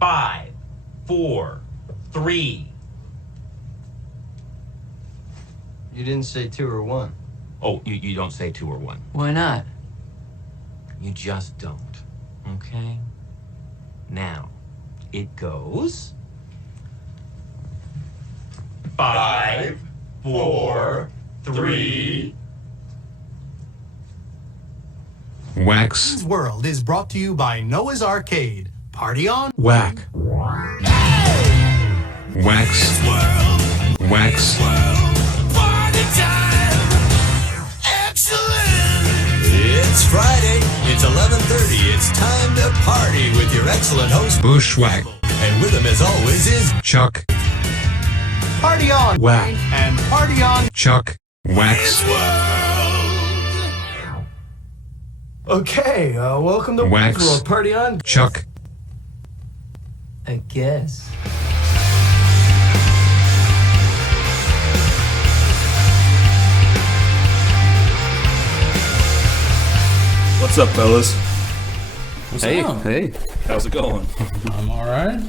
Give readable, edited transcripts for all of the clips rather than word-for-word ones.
5, 4, 3. You didn't say 2 or 1. Oh, you don't say 2 or 1. Why not? You just don't. Okay? Now, it goes 5, 4, 3. Wack's World is brought to you by Noah's Arcade. Party on. Wack. Wack's Wack's Party time! Excellent! It's Friday. It's 11:30. It's time to party with your excellent host, Bushwhack. And with him, as always, is Chuck. Party on. Wack. And party on. Chuck. Wack's Okay, welcome to Wack's Wack's World. Party on. Chuck. I guess. What's up, fellas? Hey, How's it going? I'm all right.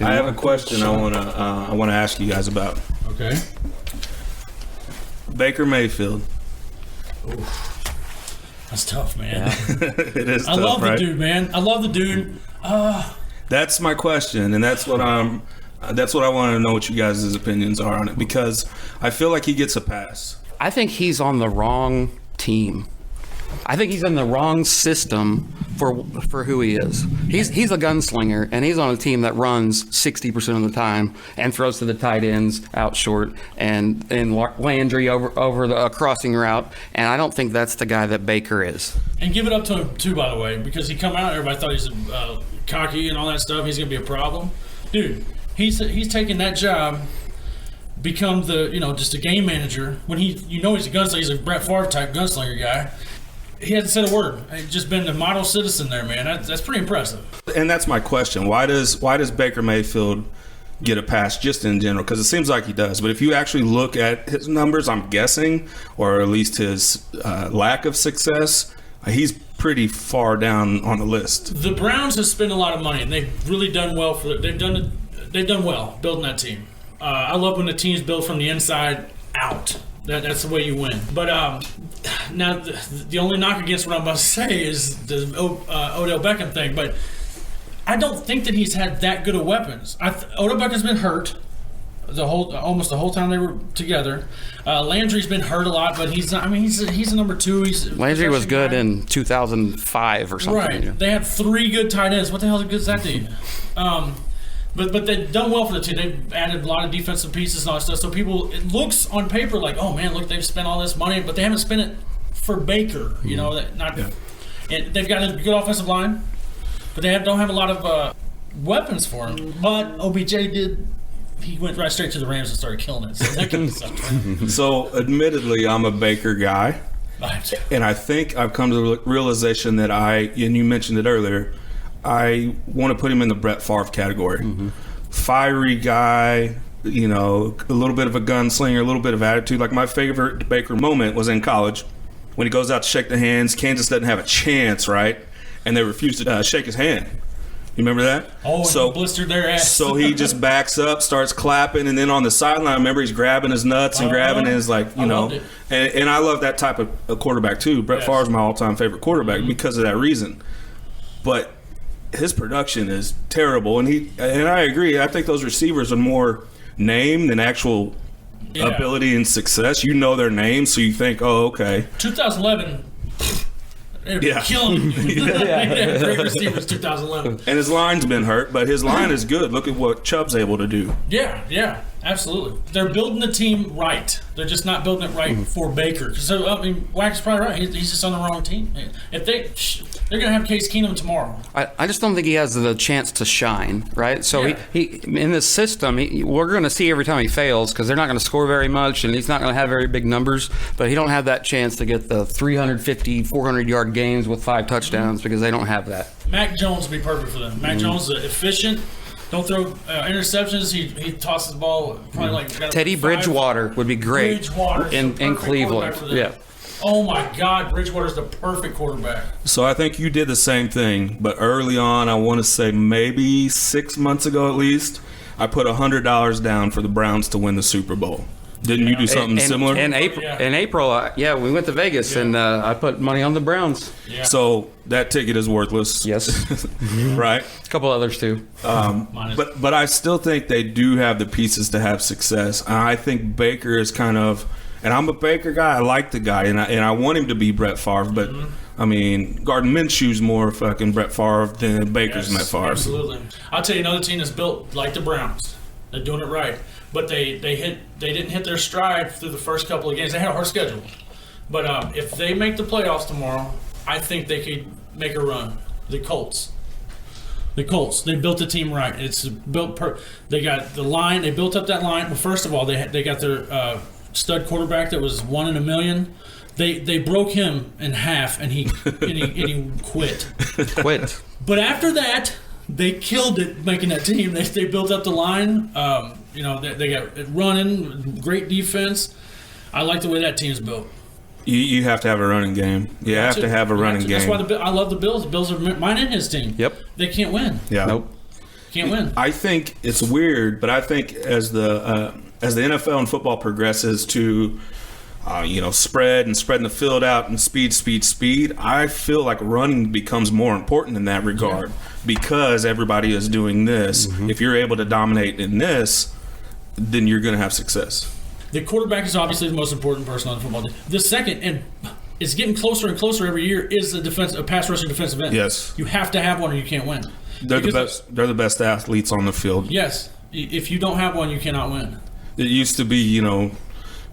I have a question I wanna ask you guys about. Okay. Baker Mayfield. That's tough, man. It is I tough, love right? the dude, man. I love the dude. That's my question, and that's what I want to know what you guys' opinions are on it, because I feel like he gets a pass. I think he's on the wrong team. I think he's in the wrong system for who he is. He's a gunslinger, and he's on a team that runs 60% of the time and throws to the tight ends out short and Landry over the crossing route. And I don't think that's the guy that Baker is. And give it up to him, too, by the way, because he come out, everybody thought he's cocky and all that stuff. He's going to be a problem. Dude, he's taking that job, become the, just a game manager. When he's a gunslinger, he's a Brett Favre type gunslinger guy. He hasn't said a word. He's just been the model citizen there, man. That's pretty impressive. And that's my question. Why does Baker Mayfield get a pass just in general? Because it seems like he does. But if you actually look at his numbers, I'm guessing, or at least his lack of success, he's pretty far down on the list. The Browns have spent a lot of money, and they've really done well for it. They've done well building that team. I love when the teams build from the inside out. That's the way you win. But now the only knock against what I'm about to say is the Odell Beckham thing. But I don't think that he's had that good of weapons. Odell Beckham's been hurt almost the whole time they were together. Landry's been hurt a lot, but he's not. I mean, he's a number 2. Landry was good in 2005 or something. Right. They had 3 good tight ends. What the hell is that to you? But they've done well for the team. They've added a lot of defensive pieces and all that stuff. So it looks on paper like, oh man, look, they've spent all this money, but they haven't spent it for Baker. And they've got a good offensive line, but they don't have a lot of weapons for him. But OBJ he went right straight to the Rams and started killing it. So that kind of sucked. So admittedly, I'm a Baker guy, and I think I've come to the realization that and you mentioned it earlier, I want to put him in the Brett Favre category. Mm-hmm. Fiery guy, a little bit of a gunslinger, a little bit of attitude. Like my favorite Baker moment was in college when he goes out to shake the hands. Kansas doesn't have a chance, right? And they refuse to shake his hand. You remember that? Oh, so blistered their ass. So he just backs up, starts clapping, and then on the sideline, I remember he's grabbing his nuts and grabbing his, and I love that type of a quarterback too. Brett Favre's my all-time favorite quarterback because of that reason. But his production is terrible, and I agree. I think those receivers are more name than actual ability and success. You know their names, so you think, oh, okay. 2011, they're killing me. Great receivers, 2011. And his line's been hurt, but his line is good. Look at what Chubb's able to do. Yeah, absolutely. They're building the team right. They're just not building it right for Baker. So, Wack's probably right. He's just on the wrong team. If they're going to have Case Keenum tomorrow. I just don't think he has the chance to shine, right? So he in this system, we're going to see every time he fails because they're not going to score very much and he's not going to have very big numbers, but he don't have that chance to get the 350, 400-yard games with 5 touchdowns because they don't have that. Mac Jones would be perfect for them. Mac Jones is efficient. Don't throw interceptions. He tosses the ball probably like Teddy Bridgewater would be great in Cleveland. Yeah. Oh my God, Bridgewater's the perfect quarterback. So I think you did the same thing, but early on, I want to say maybe 6 months ago at least, I put $100 down for the Browns to win the Super Bowl. Didn't you do something similar? In April, we went to Vegas and I put money on the Browns. Yeah. So that ticket is worthless. Yes. Right? A couple others too. But I still think they do have the pieces to have success. And I think Baker is kind of, and I'm a Baker guy. I like the guy, and I want him to be Brett Favre. But I mean, Gardner Minshew's more fucking Brett Favre than Baker's Brett Favre. Absolutely. I'll tell you another team that's built like the Browns. They're doing it right, but they didn't hit their stride through the first couple of games. They had a hard schedule, but if they make the playoffs tomorrow, I think they could make a run. The Colts. They built the team right. It's built. They got the line. They built up that line. Well, first of all, they got their stud quarterback that was 1 in a million. They broke him in half, and he quit. But after that, they killed it making that team. They built up the line. They got it running, great defense. I like the way that team's built. You have to have a running game. You have to have a running game. That's why I love the Bills. The Bills are mine and his team. Yep. They can't win. Yeah. Nope. Can't win. I think it's weird, but I think as the NFL and football progresses to spread and spreading the field out and speed, I feel like running becomes more important in that regard because everybody is doing this. If you're able to dominate in this, then you're going to have success. The quarterback is obviously the most important person on the football team. The second, and it's getting closer and closer every year, is a pass rushing defensive end. Yes. You have to have one or you can't win. They're the best athletes on the field. Yes. If you don't have one, you cannot win. It used to be,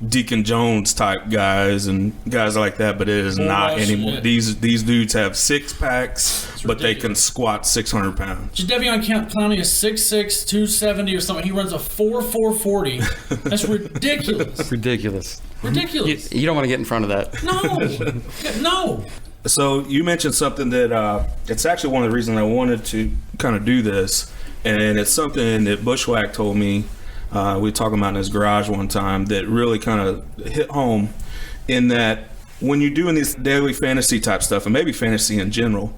Deacon Jones type guys and guys like that, but it is not anymore. Yeah. These dudes have six packs, but they can squat 600 pounds. Jadeveon Clowney is 6'6", 270 or something. He runs a 4.40. That's ridiculous. Ridiculous. You don't want to get in front of that. No. So you mentioned something that it's actually one of the reasons I wanted to kind of do this, and it's something that Bushwhack told me. We were talking about in his garage one time that really kind of hit home in that when you're doing this daily fantasy type stuff, and maybe fantasy in general,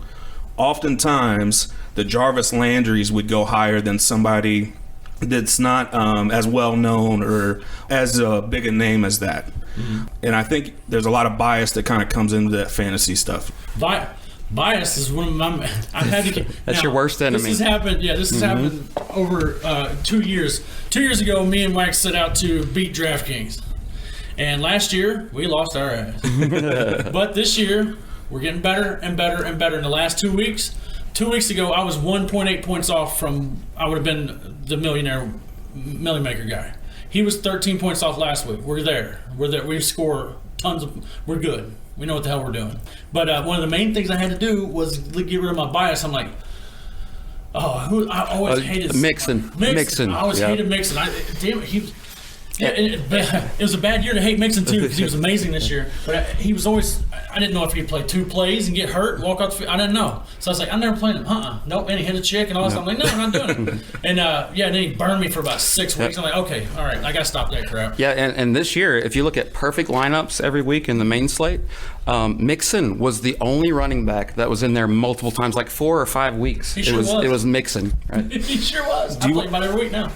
oftentimes the Jarvis Landrys would go higher than somebody that's not as well known or as big a name as that. Mm-hmm. And I think there's a lot of bias that kind of comes into that fantasy stuff. Bias is one of my. I've had to. That's your worst enemy. This has happened. Yeah, this has happened over 2 years. 2 years ago, me and Mike set out to beat DraftKings, and last year we lost our ass. But this year we're getting better and better and better. In the last 2 weeks, 2 weeks ago I was 1.8 points off from. I would have been the Million Maker guy. He was 13 points off last week. We're there. We score tons of. We're good. We know what the hell we're doing. But one of the main things I had to do was get rid of my bias. I'm like, I always hated Mixon. I always hated Mixon. It was a bad year to hate Mixon too because he was amazing this year. But he was always. I didn't know if he'd play 2 plays and get hurt and walk off the field. I didn't know. So I was like, I'm never playing him. Nope. And he hit a chick and all that stuff. I'm like, no, I'm not doing it. And then he burned me for about 6 weeks. I'm like, okay, all right, I got to stop that crap. Yeah, and this year, if you look at perfect lineups every week in the main slate, Mixon was the only running back that was in there multiple times, like 4 or 5 weeks. He sure was. It was Mixon. Right? He sure was. I play about every week now.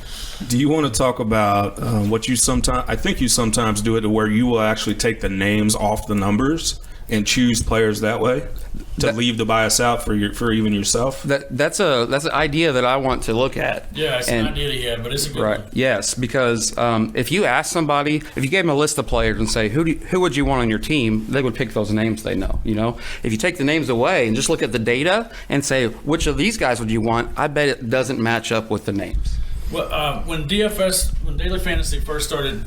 Do you want to talk about what you sometimes? I think you sometimes do it to where you will actually take the names off the numbers and choose players that way to leave the bias out for even yourself. That's an idea that I want to look at. Yeah, it's an idea that he had, but it's a good one. Yes, because if you ask somebody, if you gave them a list of players and say who would you want on your team, they would pick those names they know. If you take the names away and just look at the data and say which of these guys would you want, I bet it doesn't match up with the names. Well, when Daily Fantasy first started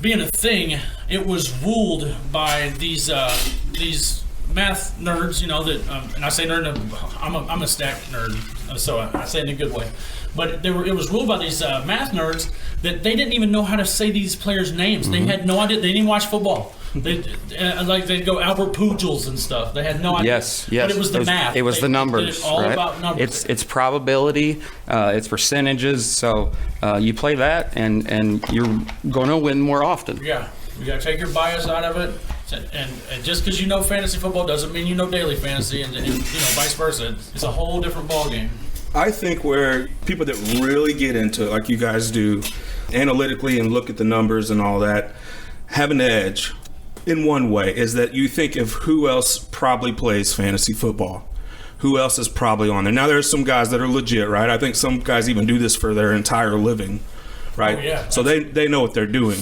being a thing, it was ruled by these math nerds, that and I say nerd, I'm a stat nerd, so I say it in a good way. But it was ruled by these math nerds that they didn't even know how to say these players' names. They had no idea. They didn't watch football. They'd go Albert Pujols and stuff. They had no idea. Yes. But it was the math. It was the numbers. It's all about numbers. It's probability. It's percentages. So you play that, and you're going to win more often. Yeah. You got to take your bias out of it. And just because you know fantasy football doesn't mean you know daily fantasy, and vice versa. It's a whole different ballgame. I think where people that really get into it, like you guys do, analytically and look at the numbers and all that, have an edge in one way is that you think of who else probably plays fantasy football. Who else is probably on there? Now, there's some guys that are legit, right? I think some guys even do this for their entire living, right? Oh, yeah. So they know what they're doing.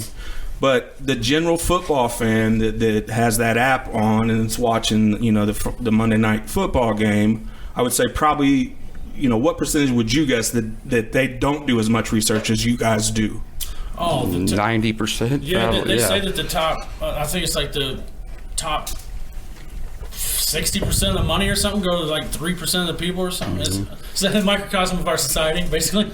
But the general football fan that has that app on and is watching, the Monday night football game, I would say probably, what percentage would you guess that they don't do as much research as you guys do? Oh, 90%. Yeah, they say that the top, I think it's like the top 60% of the money or something go to like 3% of the people or something. Mm-hmm. It's a microcosm of our society, basically.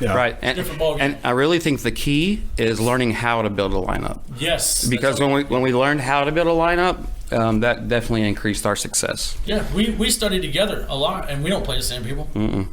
Yeah. Right. And I really think the key is learning how to build a lineup. Yes. Because when we learned how to build a lineup, that definitely increased our success. Yeah, we study together a lot, and we don't play the same people. Mm-mm.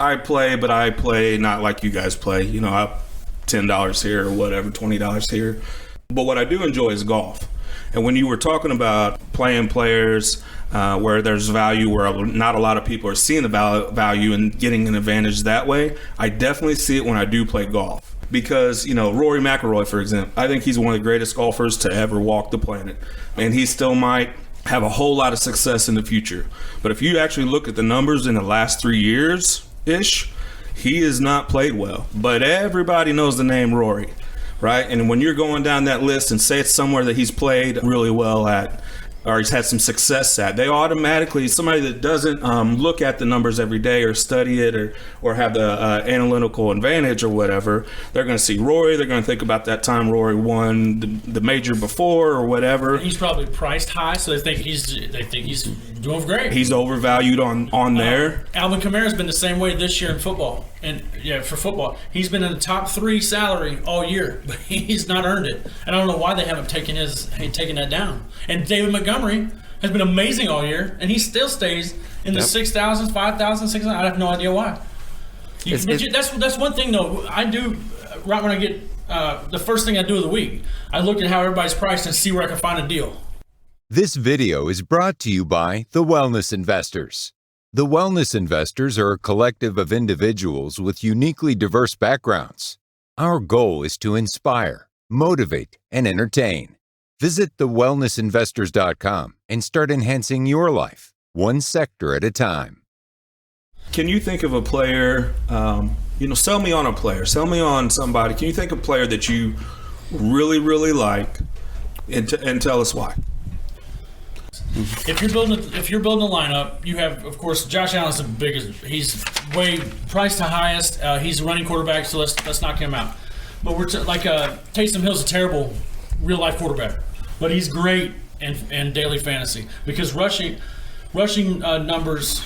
I play not like you guys play. I $10 here or whatever, $20 here. But what I do enjoy is golf. And when you were talking about playing players where there's value, where not a lot of people are seeing the value and getting an advantage that way, I definitely see it when I do play golf. Because, Rory McIlroy, for example, I think he's one of the greatest golfers to ever walk the planet. And he still might have a whole lot of success in the future. But if you actually look at the numbers in the last 3 years-ish, he has not played well. But everybody knows the name Rory. Right? And when you're going down that list and say it's somewhere that he's played really well at or he's had some success at, they automatically, somebody that doesn't look at the numbers every day or study it or have the analytical advantage or whatever, they're going to see Rory. They're going to think about that time Rory won the major before or whatever. He's probably priced high, so they think he's doing great. He's overvalued on there. Alvin Kamara's been the same way this year in football. And for football, he's been in the top 3 salary all year, but he's not earned it. And I don't know why they haven't taken that down. And David Montgomery has been amazing all year, and he still stays in the 6,000s, 5,000, 6,000. I have no idea why. That's one thing though. I do right when I get the first thing I do of the week, I look at how everybody's priced and see where I can find a deal. This video is brought to you by the Wellness Investors. The Wellness Investors are a collective of individuals with uniquely diverse backgrounds. Our goal is to inspire, motivate, and entertain. Visit thewellnessinvestors.com and start enhancing your life, one sector at a time. Can you think of a player, sell me on a player, sell me on somebody. Can you think of a player that you really, really like and tell us why? If you're building a lineup, you have, of course, Josh Allen's the biggest. He's way priced the highest. He's a running quarterback, so let's knock him out. But Taysom Hill's a terrible real life quarterback, but he's great in daily fantasy because running numbers,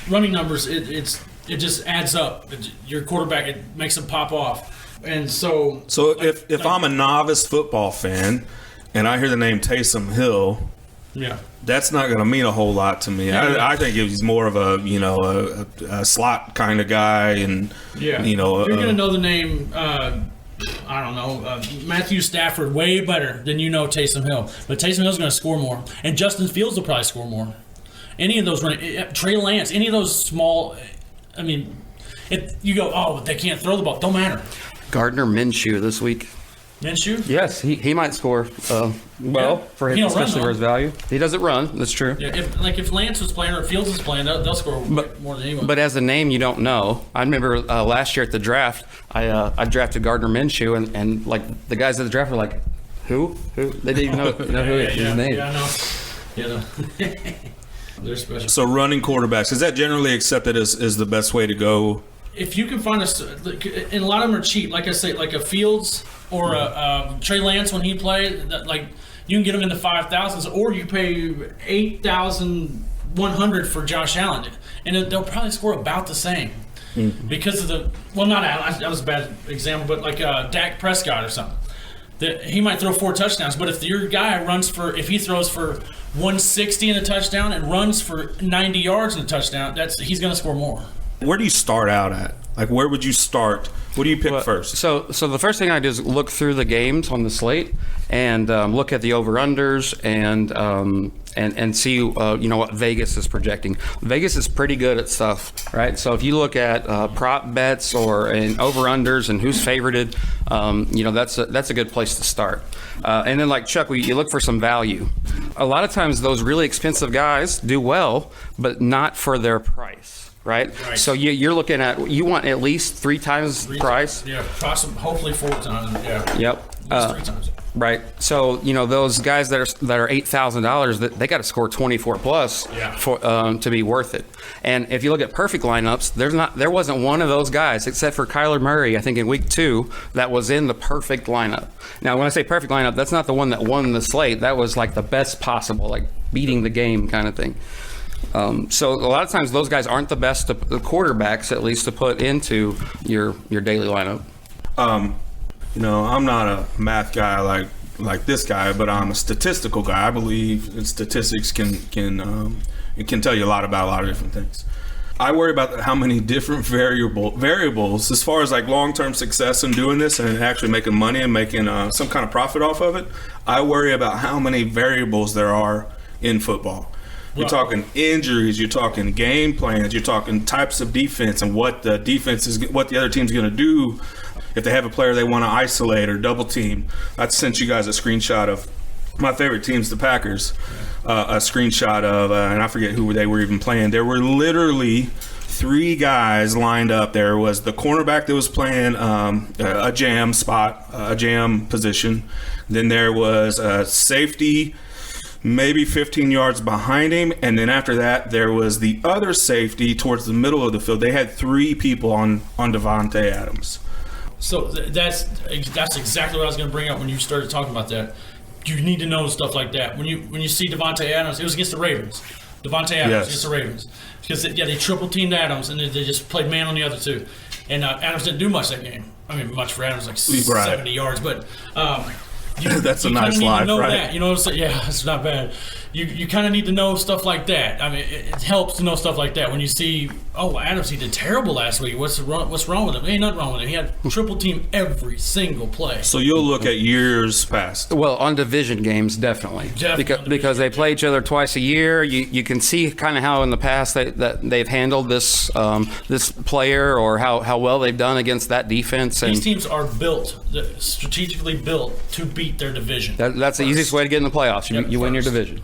it just adds up. Your quarterback, it makes him pop off, and so. So if I'm a novice football fan, and I hear the name Taysom Hill. Yeah, that's not going to mean a whole lot to me. I think he's more of a slot kind of guy, and you're going to know the name. I don't know, Matthew Stafford way better than Taysom Hill. But Taysom Hill's going to score more, and Justin Fields will probably score more. Any of those Trey Lance, any of those small. I mean, you go, they can't throw the ball. Don't matter. Gardner Minshew this week. Minshew? Yes, he might score for his, especially for his value. He doesn't run. That's true. Yeah, if Lance was playing or Fields was playing, they'll score more than anyone. But as a name, you don't know. I remember last year at the draft, I drafted Gardner Minshew, and like the guys at the draft were like, who? They didn't even know who his name. Yeah, I know. Yeah, they're special. So running quarterbacks, is that generally accepted as the best way to go? If you can find and a lot of them are cheap. Like I say, like a Fields or a Trey Lance when he played, you can get them in the 5,000s, or you pay $8,100 for Josh Allen, and they'll probably score about the same because of not Allen. That was a bad example, but like Dak Prescott or something. He might throw 4 touchdowns, but if your guy if he throws for 160 in a touchdown and runs for 90 yards in a touchdown, he's going to score more. Where do you start out at? Like, where would you start? What do you pick first? So the first thing I do is look through the games on the slate and look at the over-unders and see what Vegas is projecting. Vegas is pretty good at stuff, right? So if you look at prop bets and over-unders and who's favorited, that's a good place to start. And then, like Chuck, you look for some value. A lot of times those really expensive guys do well, but not for their price. Right? So you're looking at, you want at least 3 times price. Yeah, hopefully 4 times. Yeah. Yep. At least 3 times. Right. So those guys that are $8,000, they got to score 24 plus for to be worth it. And if you look at perfect lineups, there wasn't one of those guys except for Kyler Murray, I think in week 2, that was in the perfect lineup. Now, when I say perfect lineup, that's not the one that won the slate. That was like the best possible, like beating the game kind of thing. So a lot of times those guys aren't the best, the quarterbacks at least, to put into your daily lineup. I'm not a math guy like this guy, but I'm a statistical guy. I believe statistics can tell you a lot about a lot of different things. I worry about how many different variables as far as like long-term success in doing this and actually making money and making some kind of profit off of it. I worry about how many variables there are in football. You're talking injuries, you're talking game plans, you're talking types of defense and what the other team's going to do if they have a player they want to isolate or double team. I sent you guys a screenshot of my favorite team's the Packers, a screenshot of, and I forget who they were even playing. There were literally 3 guys lined up. There was the cornerback that was playing a jam position. Then there was a safety, maybe 15 yards behind him, and then after that there was the other safety towards the middle of the field. They had 3 people on Devontae Adams. So that's exactly what I was going to bring up when you started talking about that. You need to know stuff like that. When you see Devontae Adams, it was against the Ravens. Devontae Adams against the Ravens, because they triple teamed Adams and they just played man on the other 2, and Adams didn't do much that game. I mean, much for Adams, like 70 yards, but. That's a nice life, know right? That, you know what I'm saying? Yeah, it's not bad. You kind of need to know stuff like that. I mean, it helps to know stuff like that when you see, Adams, he did terrible last week. What's wrong with him? Ain't nothing wrong with him. He had triple team every single play. So you'll look at years past. Well, on division games, definitely. Because they play each other twice a year. You can see kind of how in the past that they've handled this player or how well they've done against that defense. And these teams are strategically built to beat their division. That's the easiest way to get in the playoffs. You win your division.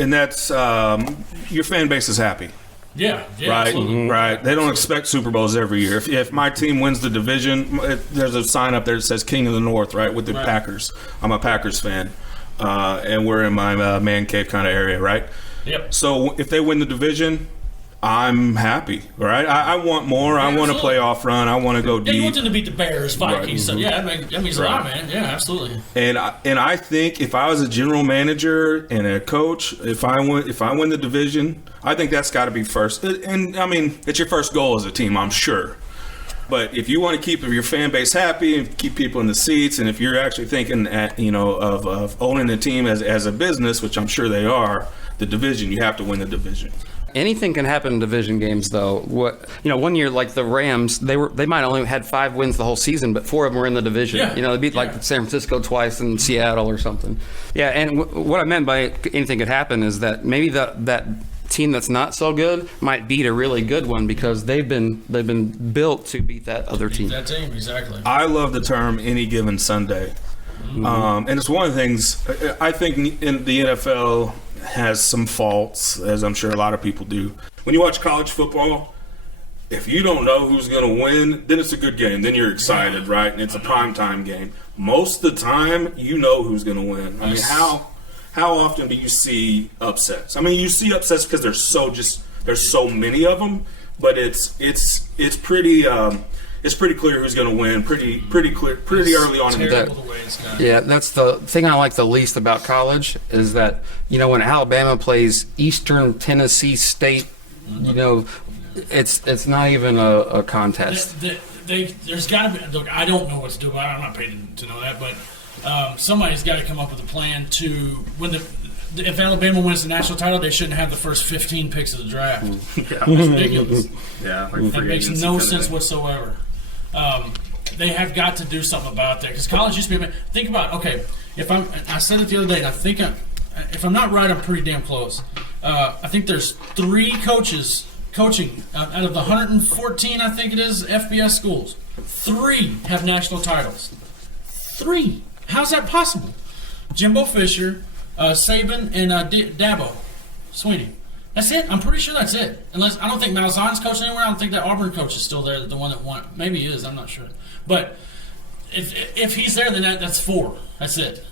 And that's your fan base is happy. Yeah, right, absolutely. Right. They don't expect Super Bowls every year. If my team wins the division, there's a sign up there that says King of the North, right, with the Packers. I'm a Packers fan, and we're in my man cave kind of area, right? Yep. So if they win the division, I'm happy, right? I want more. I want a playoff run. I want to go deep. You want them to beat the Bears, Vikings. Right. So that means a lot, man. Yeah, absolutely. And I think if I was a general manager and a coach, if I win the division, I think that's got to be first. And I mean, it's your first goal as a team, I'm sure. But if you want to keep your fan base happy and keep people in the seats, and if you're actually thinking of owning the team as a business, which I'm sure they are, the division, you have to win the division. Anything can happen in division games, though. One year, like the Rams, they might only had 5 wins the whole season, but 4 of them were in the division. Yeah. They beat like San Francisco twice and Seattle or something. Yeah, and what I meant by anything could happen is that maybe that team that's not so good might beat a really good one because they've been built to beat that other team. That team, exactly. I love the term "any given Sunday," and it's one of the things I think in the NFL has some faults, as I'm sure a lot of people do. When you watch college football, if you don't know who's going to win, then it's a good game. Then you're excited, right? And it's a primetime game. Most of the time, you know who's going to win. I mean, how often do you see upsets? I mean, you see upsets because there's so many of them, but it's pretty clear who's going to win pretty early on in the day. Yeah, that's the thing I like the least about college is that, when Alabama plays Eastern Tennessee State, it's not even a contest. There's got to be, look, I don't know what to do, I'm not paid to know that, but somebody's got to come up with a plan to, when if Alabama wins the national title, they shouldn't have the first 15 picks of the draft. Yeah. That's ridiculous. Yeah, like That makes no sense whatsoever. They have got to do something about that because college used to be. Think about I said it the other day. And I think if I'm not right, I'm pretty damn close. I think there's 3 coaches coaching out of the 114. I think it is FBS schools. 3 have national titles. 3. How's that possible? Jimbo Fisher, Saban, and Dabo Sweeney. That's it. I'm pretty sure that's it. Unless I don't think Malzahn's coaching anywhere. I don't think that Auburn coach is still there. The one that won. Maybe he is. I'm not sure. But if he's there, then that's 4. That's it.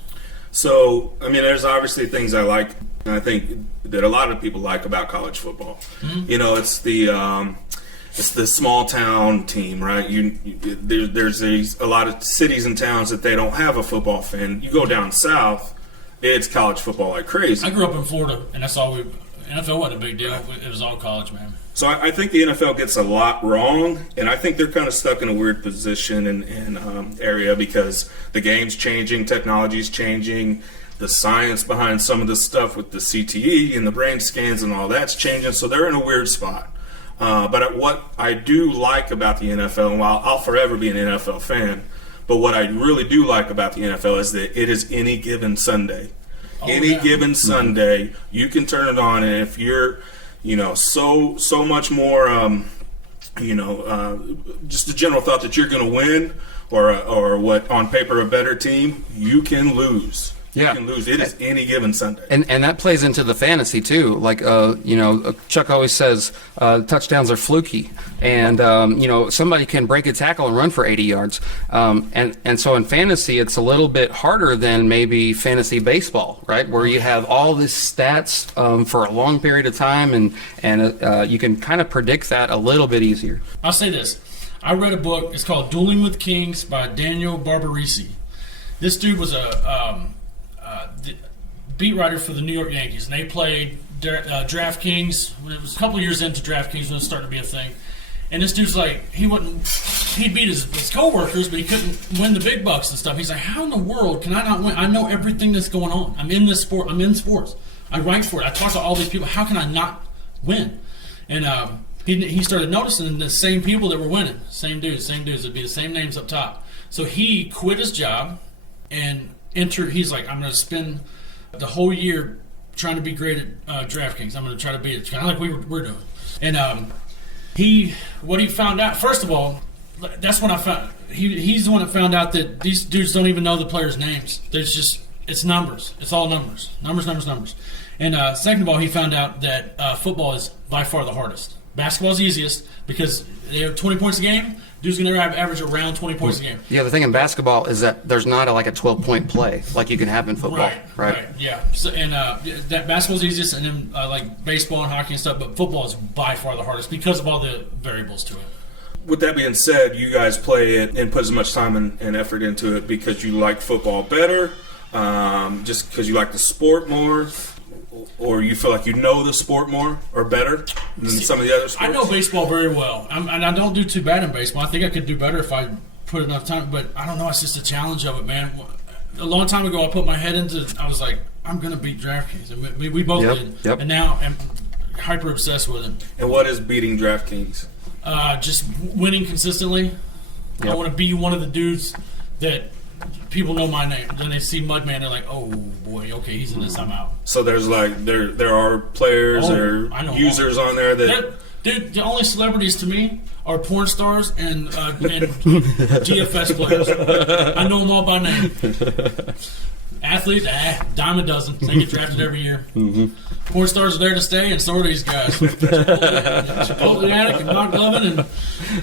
So, I mean, there's obviously things I like, and I think that a lot of people like about college football. Mm-hmm. You know, it's the small town team, right? There's a lot of cities and towns that they don't have a football fan. You go down south, it's college football like crazy. I grew up in Florida, and that's all NFL wasn't a big deal. It was all college, man. So I think the NFL gets a lot wrong, and I think they're kind of stuck in a weird position and area because the game's changing, technology's changing, the science behind some of the stuff with the CTE and the brain scans and all that's changing, so they're in a weird spot. But what I do like about the NFL, and while I'll forever be an NFL fan, but what I really do like about the NFL is that it is any given Sunday. Given Sunday, you can turn it on, and if you're, so much more, just the general thought that you're going to win, or what on paper a better team, you can lose. Yeah. You can lose. It is any given Sunday. And that plays into the fantasy too. Like, Chuck always says touchdowns are fluky. And, somebody can break a tackle and run for 80 yards. And so in fantasy, it's a little bit harder than maybe fantasy baseball, right? Where you have all these stats for a long period of time and you can kind of predict that a little bit easier. I'll say this. I read a book. It's called Dueling with Kings by Daniel Barbarisi. This dude was the beat writer for the New York Yankees, and they played DraftKings. It was a couple years into DraftKings when it started to be a thing. And this dude's like, he'd beat his coworkers, but he couldn't win the big bucks and stuff. He's like, how in the world can I not win? I know everything that's going on. I'm in this sport. I'm in sports. I write for it. I talk to all these people. How can I not win? And he started noticing the same people that were winning, same dudes. It'd be the same names up top. So he quit his job and he's like, I'm going to spend the whole year trying to be great at DraftKings. I'm going to try to beat it, kind of like we're doing. And what he found out, first of all, that's when I found, he's the one that found out that these dudes don't even know the players' names. It's numbers. It's all numbers. Numbers. And second of all, he found out that football is by far the hardest. Basketball is the easiest because they have 20 points a game. Dude's going to average around 20 points a game. Yeah, the thing in basketball is that there's not a 12-point play like you can have in football. Right. Yeah. So, and that basketball's easiest, and then like baseball and hockey and stuff, but football is by far the hardest because of all the variables to it. With that being said, you guys play it and put as much time and effort into it because you like football better, just because you like the sport more, or you feel like you know the sport more or better than some of the other sports? I know baseball very well, and I don't do too bad in baseball. I think I could do better if I put enough time, but I don't know. It's just a challenge of it, man. A long time ago, I put my head into it. I was like, I'm going to beat DraftKings. And we both did. Yep. And now I'm hyper obsessed with it. And what is beating DraftKings? Just winning consistently. Yep. I want to be one of the dudes that people know my name. Then they see Mudman, they're like, "Oh boy, okay, he's in this. I'm out." So there's there are players or users on there that. Dude, the only celebrities to me are porn stars and DFS players. I know them all by name. Athletes, dime a dozen. They get drafted every year. Mm-hmm. Porn stars are there to stay, and so are these guys. Chipotle Attic and Mark Lovin and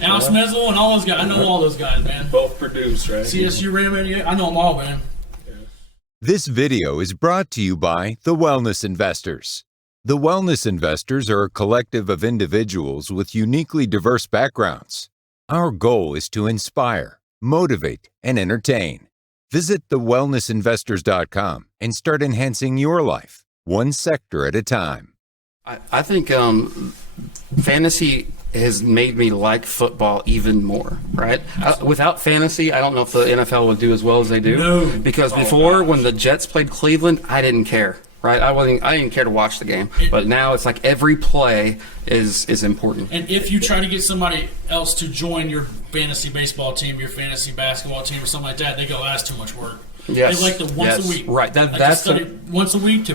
Alex Mezel and all those guys. I know all those guys, man. Both produce, right? CSU Ram 88. I know them all, man. This video is brought to you by the Wellness Investors. The Wellness Investors are a collective of individuals with uniquely diverse backgrounds. Our goal is to inspire, motivate, and entertain. Visit thewellnessinvestors.com and start enhancing your life, one sector at a time. I think fantasy has made me like football even more, right? Without fantasy, I don't know if the NFL would do as well as they do. No. Because before, when the Jets played Cleveland, I didn't care. right? I didn't care to watch the game, but now it's like every play is important. And if you try to get somebody else to join your fantasy baseball team, your fantasy basketball team, or something like that, they go, that's too much work. Yes. They like the once a week. Right. That's once a week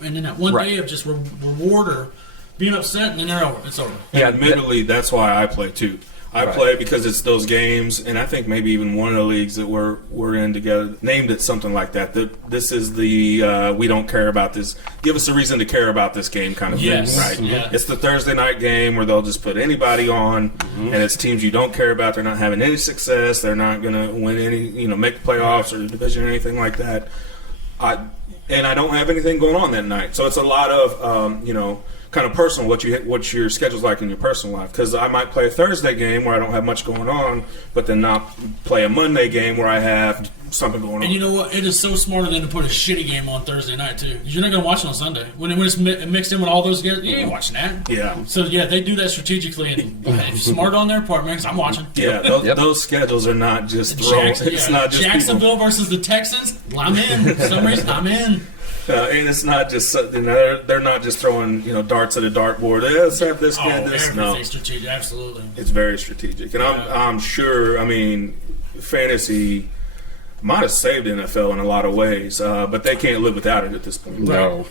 and then that one day of just reward or being upset, and then they're over. It's over. Yeah, admittedly, that's why I play too. I play because it's those games, and I think maybe even one of the leagues that we're in together named it something like that. This is the we don't care about this. Give us a reason to care about this game kind of thing, right? Yeah. It's the Thursday night game where they'll just put anybody on, and it's teams you don't care about. They're not having any success. They're not going to win any, make the playoffs or the division or anything like that. I don't have anything going on that night, so it's a lot of kind of personal, what your schedule's like in your personal life. Because I might play a Thursday game where I don't have much going on, but then not play a Monday game where I have something going on. And you know what? It is so smarter than to put a shitty game on Thursday night too. You're not going to watch it on Sunday when it's mixed in with all those games. You ain't watching that. Yeah. So yeah, they do that strategically, and it's smart on their part, man. Because I'm watching. Yeah, those schedules are not just thrown. It's not just Jacksonville people. versus the Texans. I'm in. For some reason, I'm in. And it's not just they're not just throwing darts at a dartboard. Let's have this game. This everything's strategic. Absolutely, it's very strategic, and I'm sure. I mean, fantasy might have saved NFL in a lot of ways, but they can't live without it at this point. No,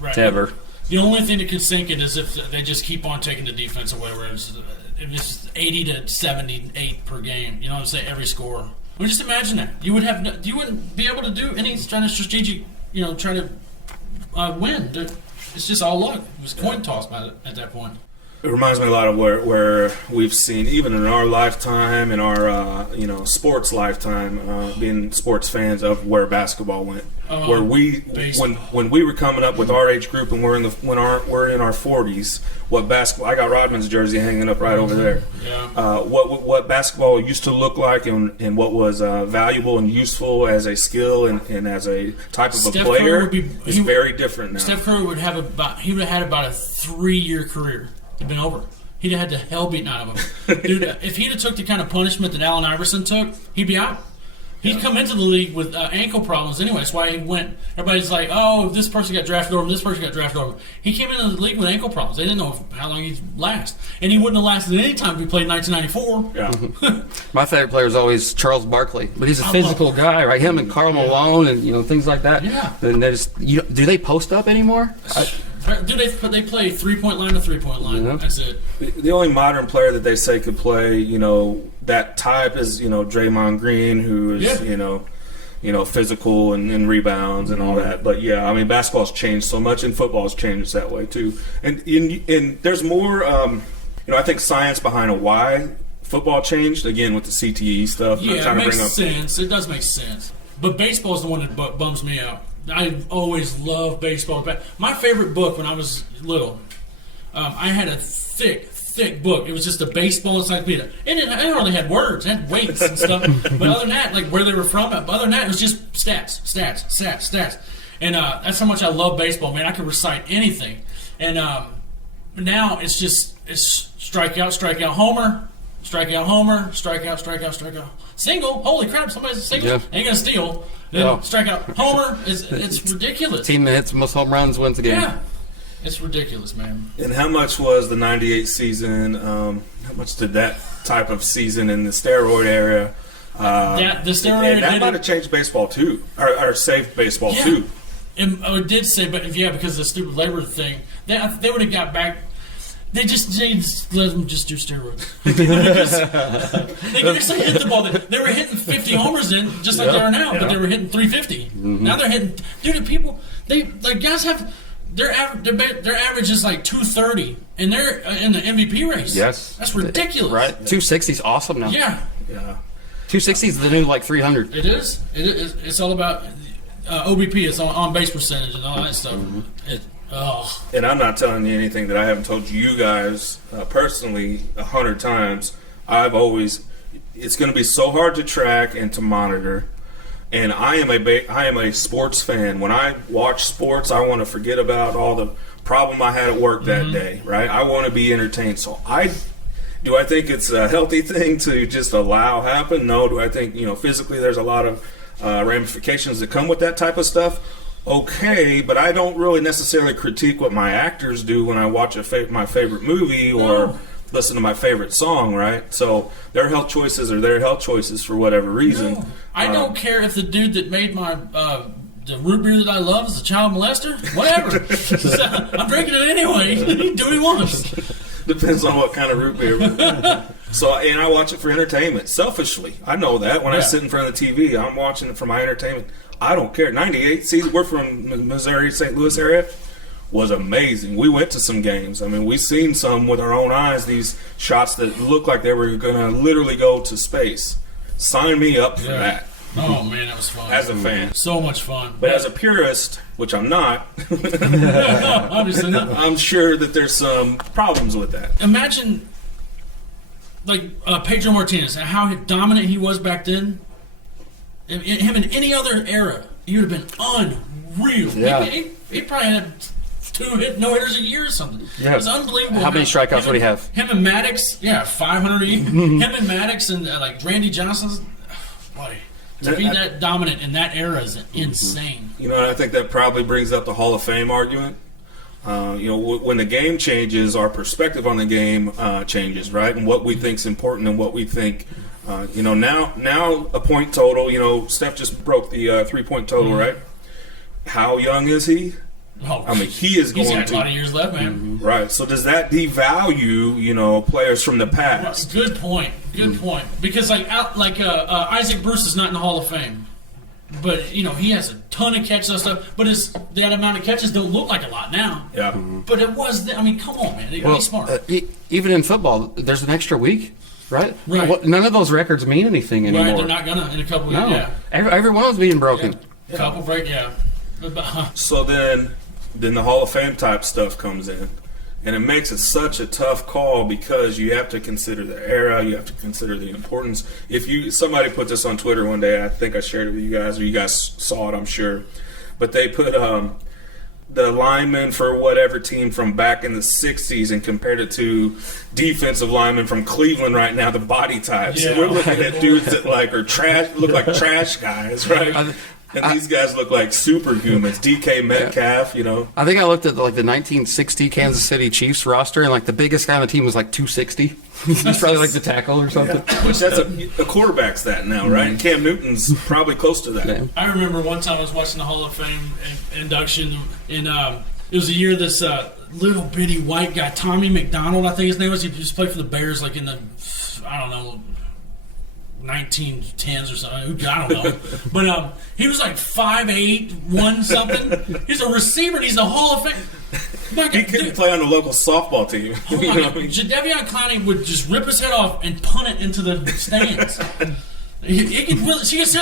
right. Never. The only thing that could sink it is if they just keep on taking the defense away, where it's 80 to 78 per game. You know what I'm saying? Every score. I mean, just imagine that. You wouldn't be able to do any kind of strategic. Try to win. It's just all luck. It was coin toss at that point. It reminds me a lot of where we've seen, even in our lifetime, in our sports lifetime, being sports fans, of where basketball went. Where when we were coming up with our age group and we're in our 40s, what basketball? I got Rodman's jersey hanging up right over there. Yeah. What basketball used to look like and what was valuable and useful as a skill and as a type of a player is very different now. Steph Curry would have had about a 3-year career. It'd been over. He'd have had the hell beaten out of him. Dude, if he'd have took the kind of punishment that Allen Iverson took, he'd be out. He'd come into the league with ankle problems anyway. That's why he went. Everybody's like, oh, this person got drafted over him, this person got drafted over him. He came into the league with ankle problems. They didn't know how long he'd last. And he wouldn't have lasted any time if he played 1994. Yeah. My favorite player is always Charles Barkley, but he's a physical guy, right? Him and Karl Malone and things like that. Yeah. And they just, do they post up anymore? Dude, they play 3-point line to 3-point line. Yeah. That's it. The only modern player that they say could play, that type is, Draymond Green, who is, physical and rebounds and all that. But yeah, I mean, basketball's changed so much, and football's changed that way too. And there's more, I think science behind why football changed again with the CTE stuff. Yeah, it makes sense. It does make sense. But baseball's the one that bums me out. I always loved baseball. My favorite book when I was little, I had a thick book. It was just a baseball encyclopedia. And it only had words. It had weights and stuff. But other than that, like where they were from, other than that, it was just stats. And that's how much I love baseball, man. I could recite anything. And now it's strikeout, homer, strikeout. Single, holy crap, somebody's a single. Yeah. Ain't gonna steal. Then strikeout, homer, it's ridiculous. Team that hits the most home runs wins the game. Yeah. It's ridiculous, man. And how much was the 98 season, how much did that type of season in the steroid era, the steroid era that might have changed baseball too, or saved baseball too. And it did say, but because of the stupid labor thing, they would have got back. They just let them just do steroids. They could actually hit the ball. They were hitting 50 homers in, just like they are now, but they were hitting 350. Mm-hmm. Now they're hitting. Dude, people, guys have their average is like 230, and they're in the MVP race. Yes, that's ridiculous. Right, 260 is awesome now. Yeah. 260 is the new 300. It is. It's all about OBP. It's on base percentage and all that stuff. Mm-hmm. And I'm not telling you anything that I haven't told you guys personally 100 times. It's going to be so hard to track and to monitor. And I am a sports fan. When I watch sports, I want to forget about all the problem I had at work that day, right? I want to be entertained. So do I think it's a healthy thing to just allow happen? No. Do I think, physically there's a lot of ramifications that come with that type of stuff? okay, but I don't really necessarily critique what my actors do when I watch my favorite movie or listen to my favorite song, right? So their health choices are their health choices for whatever reason. No, I don't care if the dude that made my the root beer that I love is a child molester. Whatever. I'm drinking it anyway. Do what he wants. Depends on what kind of root beer. So, and I watch it for entertainment. Selfishly, I know that when I sit in front of the TV, I'm watching it for my entertainment. I don't care. 98 season, we're from Missouri, St. Louis area, was amazing. We went to some games. I mean, we seen some with our own eyes, these shots that looked like they were going to literally go to space. Sign me up for that. Oh, man, that was fun. As a fan. So much fun. But as a purist, which I'm not, no, obviously not. I'm sure that there's some problems with that. Imagine, like, Pedro Martinez, and how dominant he was back then. Him in any other era, he would have been unreal. Yeah. He probably had 2 no-hitters a year or something. Yeah. It was unbelievable. How many strikeouts would he have? Him and Maddox, 500 a year. Him and Maddox and like Randy Johnson's, boy, to be that dominant in that era is insane. You know, I think that probably brings up the Hall of Fame argument. When the game changes, our perspective on the game changes, right? And what we think's important and what we think. Now a point total. Steph just broke the 3-point total, right? How young is he? Oh, I mean, he's got a lot of years left, man. Right. So does that devalue, players from the past? Good point. Good point. Because Isaac Bruce is not in the Hall of Fame, but he has a ton of catches and stuff. But that amount of catches don't look like a lot now. Yeah. But it was. I mean, come on, man. He's smart. Even in football, there's an extra week. Right. None of those records mean anything anymore. Right, they're not gonna in a couple of years. Yeah. Every one was being broken. Yeah. Couple break, So then the Hall of Fame type stuff comes in, and it makes it such a tough call because you have to consider the era, you have to consider the importance. Somebody put this on Twitter one day, I think I shared it with you guys, or you guys saw it, I'm sure, but they put the linemen for whatever team from back in the 60s and compared it to defensive linemen from Cleveland right now, the body types. Yeah. We're looking at dudes that look like trash guys, right? And these guys look like superhumans. DK Metcalf, I think I looked at the 1960 Kansas City Chiefs roster, and the biggest guy on the team was 260. He's probably the tackle or something. Yeah. Which that's a quarterback's that now, right? And Cam Newton's probably close to that. Yeah. I remember one time I was watching the Hall of Fame induction, and it was the year this little bitty white guy, Tommy McDonald, I think his name was. He just played for the Bears, in the 1910s or something. I don't know. But he was 5'8", 1 something. He's a receiver. And he's the Hall of Fame. He couldn't play on the local softball team. Jadeveon Clowney would just rip his head off and punt it into the stands. He could really, just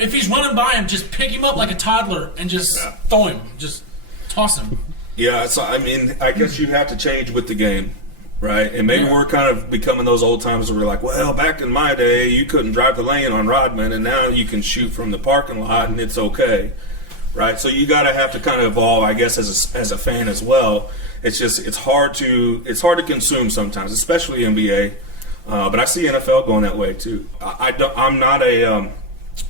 if he's running by him, just pick him up like a toddler and just throw him, just toss him. Yeah, so I guess you have to change with the game. Right, and maybe we're kind of becoming those old times where we're like, well, back in my day, you couldn't drive the lane on Rodman, and now you can shoot from the parking lot, and it's okay, right? So you have to kind of evolve, I guess, as a fan as well. It's hard to consume sometimes, especially NBA. But I see NFL going that way too. I'm not a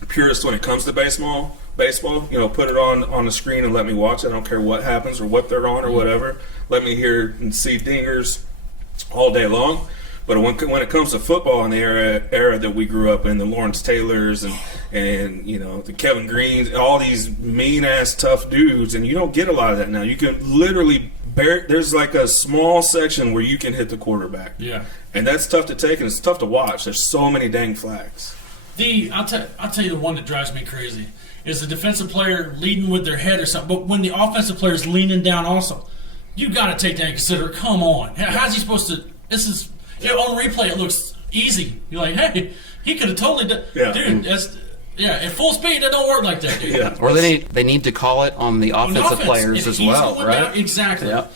purist when it comes to baseball. Put it on the screen and let me watch it. I don't care what happens or what they're on or whatever. Let me hear and see dingers all day long. But when it comes to football in the era that we grew up in, the Lawrence Taylors and the Kevin Greens, all these mean ass tough dudes, and you don't get a lot of that now. You can literally there's a small section where you can hit the quarterback. Yeah, and that's tough to take and it's tough to watch. There's so many dang flags. I'll tell you the one that drives me crazy is the defensive player leading with their head or something, but when the offensive player is leaning down also. You got to take that into consider. Come on. How's he supposed to? This is on replay. It looks easy. You're like, hey, he could have totally done. Yeah. Dude, at full speed, that don't work like that, dude. Yeah. Or they need to call it on the offensive players as well, right? Down, exactly. Yep.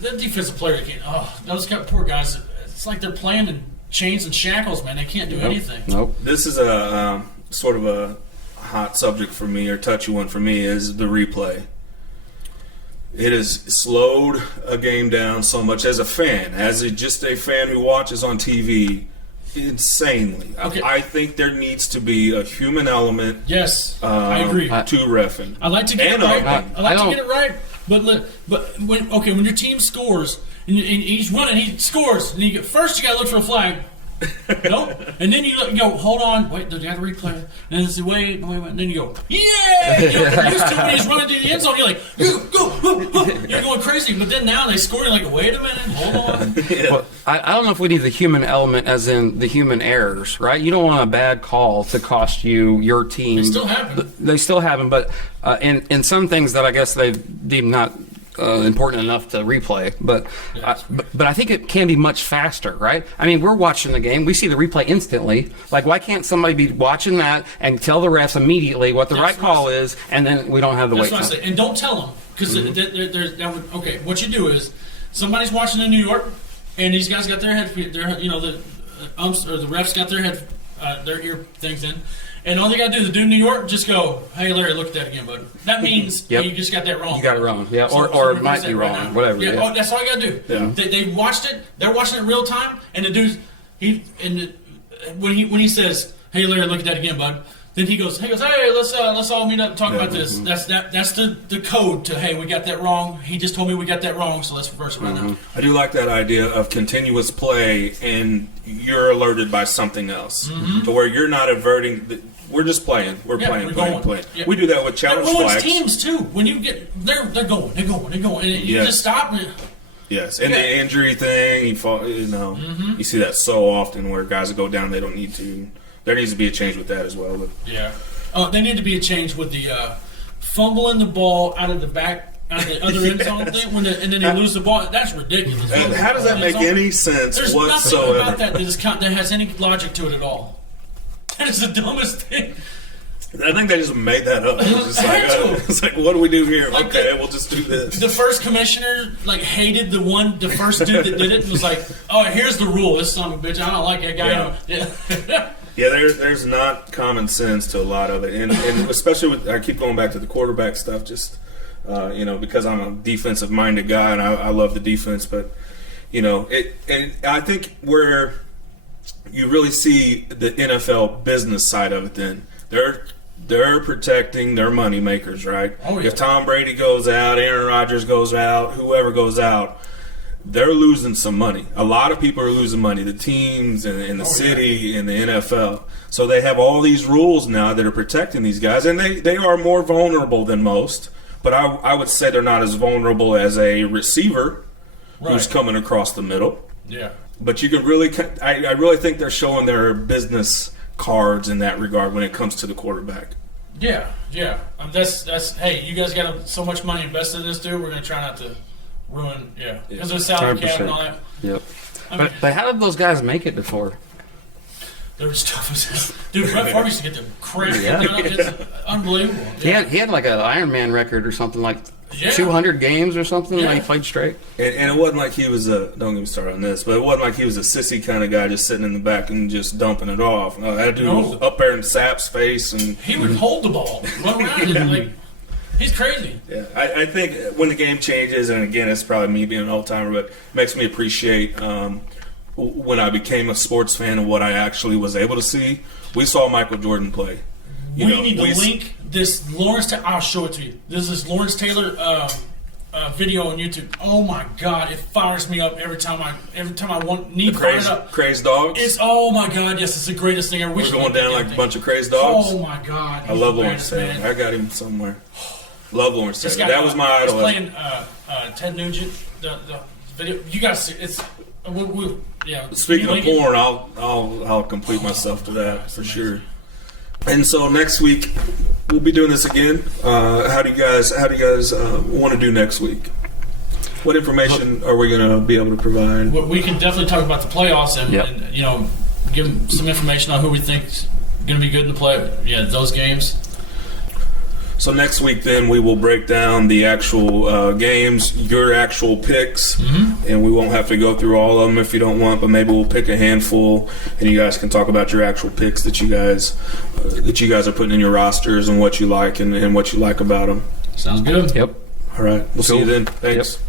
That defensive player can't. Oh, those poor guys. It's like they're playing in chains and shackles, man. They can't do anything. Nope. This is a sort of a hot subject for me, or touchy one for me, is the replay. It has slowed a game down so much as a fan, just a fan who watches on TV. insanely. Okay. I think there needs to be a human element. Yes, I agree. To reffing. I like to get And it right. umping. I like to get it right. But when your team scores and he's running, he scores, and first you got to look for a flag. Nope. And then you go, hold on, wait, do you have to replay? And then you say, wait. And then you go, yeah! Used to when he's running through the end zone, you're like, go. You're going crazy. But then now they score, you're like, wait a minute, hold on. Well, I don't know if we need the human element as in the human errors, right? You don't want a bad call to cost you your team. They still happen. They still happen, but in some things that I guess they've deemed not important enough to replay, but I think it can be much faster, right? I mean, we're watching the game, we see the replay instantly. Like, why can't somebody be watching that and tell the refs immediately what the right call is, and then we don't have the wait time? That's what I say. And don't tell them, because okay, what you do is somebody's watching in New York, and these guys got their the umps or the refs got their ear things in. And all they got to do, the dude in New York, just go, hey, Larry, look at that again, bud. That means hey, you just got that wrong. You got it wrong, yeah. Or it might be wrong, right, whatever. Yeah, oh, that's all you got to do. Yeah. They watched it. They're watching it real time. And the dude, when he says, hey, Larry, look at that again, bud. Then he goes, hey, let's all meet up and talk about this. Mm-hmm. That's the code to, hey, we got that wrong. He just told me we got that wrong, so let's reverse it right now. I do like that idea of continuous play, and you're alerted by something else, to where you're not averting. We're just playing. We're playing. Yeah. We do that with challenge flags. Teams too. When you get, they're going, and you just stop. Yes, and the injury thing, you see that so often where guys go down, they don't need to. There needs to be a change with that as well. But. Yeah. There need to be a change with the fumbling the ball out of the back, out of the other end zone thing, and then they lose the ball. That's ridiculous. How does that make any sense There's whatsoever? Nothing about that has any logic to it at all. That is the dumbest thing. I think they just made that up. It's like, what do we do here? Like okay, we'll just do this. The first commissioner hated the first dude that did it and was like, oh, here's the rule. This son of a bitch, I don't like that guy. Yeah, there's not common sense to a lot of it, and especially with, I keep going back to the quarterback stuff, just because I'm a defensive minded guy and I love the defense, but and I think where you really see the NFL business side of it, then they're protecting their money makers, right? Oh, yeah. If Tom Brady goes out, Aaron Rodgers goes out, whoever goes out, they're losing some money. A lot of people are losing money. The teams and the city and the NFL. So they have all these rules now that are protecting these guys, and they are more vulnerable than most. But I would say they're not as vulnerable as a receiver who's coming across the middle. Yeah. But you can really, I really think they're showing their business cards in that regard when it comes to the quarterback. Yeah. That's hey, you guys got so much money invested in this dude. We're gonna try not to ruin, because there's salary cap and all that. Yep. But how did those guys make it before? They were tough as hell. Dude, Brett Favre used to get them crazy. It's unbelievable. Yeah. He had like an Ironman record or something, like 200 games or something that he played straight. And it wasn't like he was don't get me started on this, but it wasn't like he was a sissy kind of guy just sitting in the back and just dumping it off. No, that dude was up there in Sapp's face. And he would hold the ball, run around and he's crazy. Yeah, I think when the game changes, and again, it's probably me being an old-timer, but it makes me appreciate when I became a sports fan and what I actually was able to see. We saw Michael Jordan play. We need to link this Lawrence I'll show it to you. There's this Lawrence Taylor video on YouTube. Oh my God, it fires me up every time I need to fire it up. Crazed dogs? It's oh my God, yes, it's the greatest thing ever. We're going down like a bunch of crazed dogs? Oh my God. I love Lawrence Taylor. I got him somewhere. Love Lawrence Taylor. That was my idol. He's playing Ted Nugent. The video. You guys see it's. Speaking of porn, I'll complete myself to that for sure. And so next week we'll be doing this again. How do you guys want to do next week? What information are we going to be able to provide? We can definitely talk about the playoffs and give them some information on who we think's going to be good in the play. Yeah, those games. So next week, then, we will break down the actual games, your actual picks, and we won't have to go through all of them if you don't want, but maybe we'll pick a handful, and you guys can talk about your actual picks that you guys are putting in your rosters and what you like and what you like about them. Sounds good. Yep. All right. We'll see you then. Thanks. Yep.